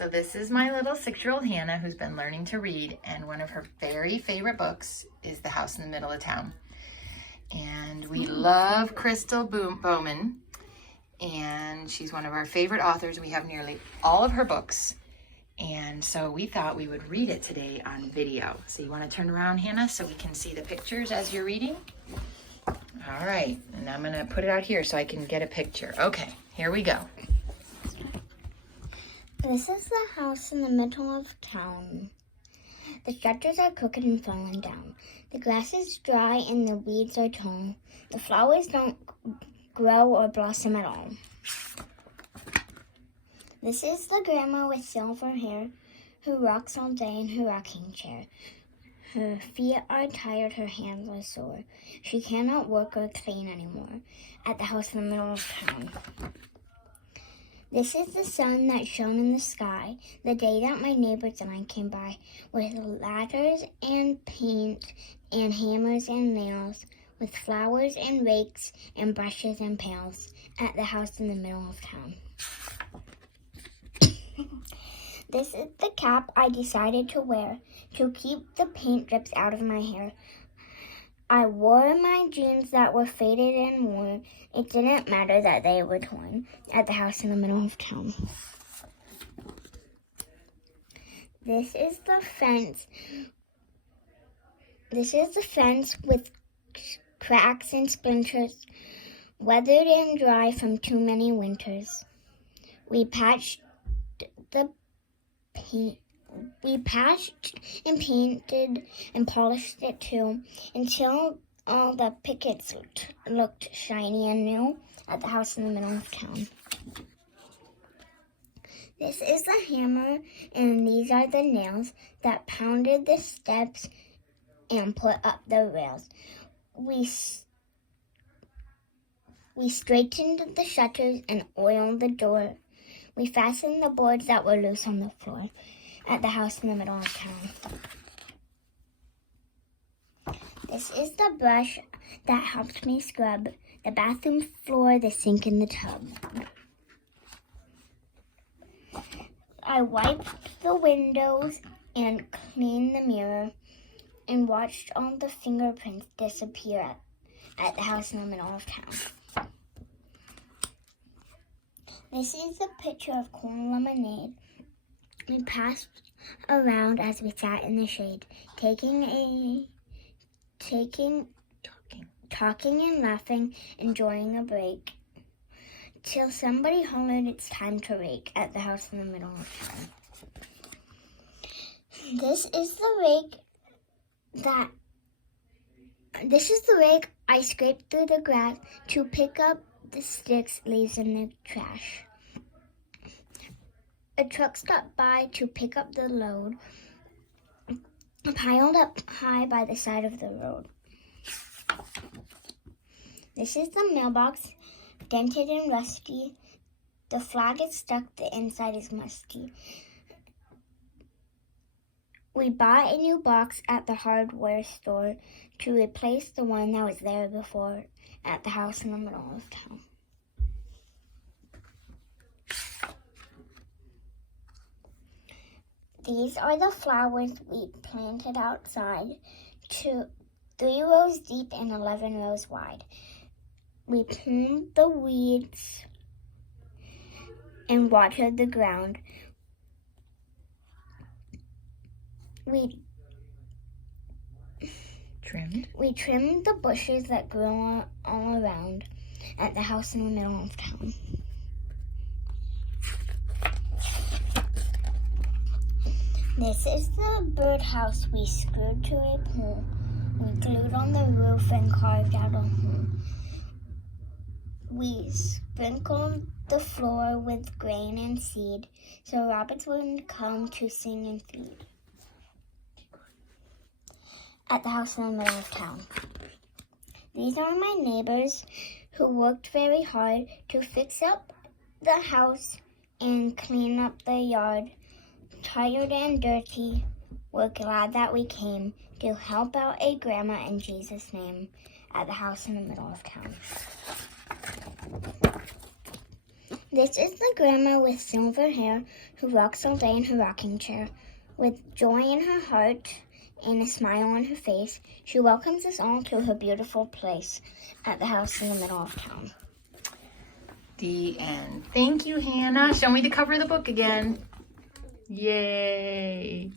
So this is my little 6-year-old Hannah who's been learning to read, and one of her very favorite books is The House in the Middle of Town. And we love Crystal Bowman, and she's one of our favorite authors. We have nearly all of her books, and so we thought we would read it today on video. So you want to turn around, Hannah, so we can see the pictures as you're reading? All right, and I'm going to put it out here so I can get a picture. Okay, here we go. This is the house in the middle of town. The shutters are crooked and falling down. The grass is dry and the weeds are tall. The flowers don't grow or blossom at all. This is the grandma with silver hair who rocks all day in her rocking chair. Her feet are tired, her hands are sore. She cannot work or clean anymore at the house in the middle of town. This is the sun that shone in the sky the day that my neighbors and I came by with ladders and paint and hammers and nails, with flowers and rakes and brushes and pails at the house in the middle of town. This is the cap I decided to wear to keep the paint drips out of my hair. I wore my jeans that were faded and worn. It didn't matter that they were torn at the house in the middle of town. This is the fence. This is the fence with cracks and splinters, weathered and dry from too many winters. We patched and painted and polished it too, until all the pickets looked shiny and new at the house in the middle of town. This is the hammer, and these are the nails that pounded the steps and put up the rails. We straightened the shutters and oiled the door. We fastened the boards that were loose on the floor at the house in the middle of town. This is the brush that helped me scrub the bathroom floor, the sink, and the tub. I wiped the windows and cleaned the mirror and watched all the fingerprints disappear at the house in the middle of town. This is a picture of corn lemonade. We passed around as we sat in the shade, talking and laughing, enjoying a break, till somebody hollered it's time to rake at the house in the middle of town. This is the rake I scraped through the grass to pick up the sticks, leaves, and the trash. A truck stopped by to pick up the load, piled up high by the side of the road. This is the mailbox, dented and rusty. The flag is stuck, the inside is musty. We bought a new box at the hardware store to replace the one that was there before at the house in the middle of town. These are the flowers we planted outside, 3 rows deep and 11 rows wide. We pruned the weeds and watered the ground. We trimmed the bushes that grew all around at the house in the middle of town. This is the birdhouse we screwed to a pole. We glued on the roof and carved out a hole. We sprinkled the floor with grain and seed so rabbits wouldn't come to sing and feed at the house in the middle of town. These are my neighbors who worked very hard to fix up the house and clean up the yard. Tired and dirty, we're glad that we came to help out a grandma in Jesus' name at the house in the middle of town. This is the grandma with silver hair who rocks all day in her rocking chair. With joy in her heart and a smile on her face, she welcomes us all to her beautiful place at the house in the middle of town. The end. Thank you, Hannah. Show me the cover of the book again. Yay.